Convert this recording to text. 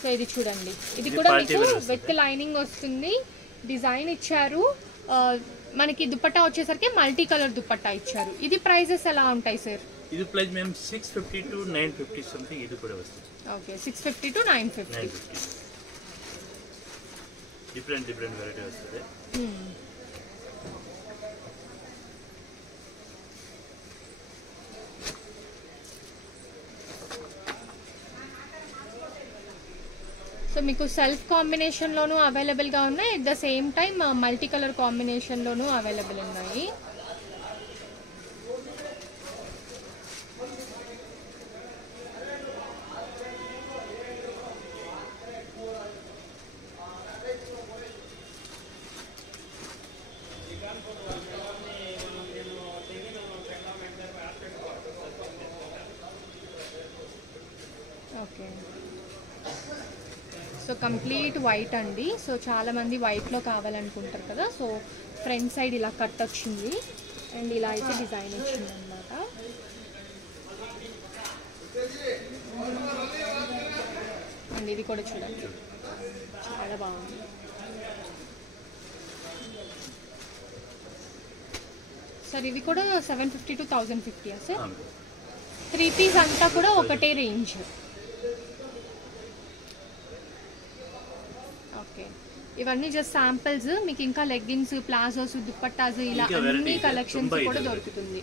So ఇది చూడండి, ఇది కూడా మీకు విత్ లైనింగ్ వస్తుంది, డిజైన్ ఇచ్చారు. మనకి దుపట్టా వచ్చేసరికి మల్టీ కలర్ దుపట్టా ఇచ్చారు. ఇది ప్రైజెస్ ఎలా ఉంటాయి సార్? ఇది ప్రైస్ మేము 650 to 950 సంథింగ్ ఇది కూడా వస్తుంది. Okay, 650 to 950. డిఫరెంట్ వెరైటీ వస్తుంది. సో మీకు సెల్ఫ్ కాంబినేషన్లోనూ అవైలబుల్గా ఉన్నాయి, at the same time multi colour కాంబినేషన్లోనూ అవైలబుల్ ఉన్నాయి. ఓకే, సో కంప్లీట్ వైట్ అండి. సో చాలామంది వైట్లో కావాలనుకుంటారు కదా. సో ఫ్రంట్ సైడ్ ఇలా కట్ వచ్చింది అండ్ ఇలా అయితే డిజైన్ వచ్చింది అనమాట. అండ్ ఇది కూడా చూడండి, చాలా బాగుంది. సార్ ఇవి కూడా 750 to 1050 సార్? 3 పీస్ అంతా కూడా ఒకటే రేంజ్. ఓకే, ఇవన్నీ జస్ట్ శాంపిల్స్. మీకు ఇంకా లెగ్గిన్స్, ప్లాజోస్, దుపట్టాస్ ఇలా అన్ని కలెక్షన్స్ కూడా దొరుకుతుంది.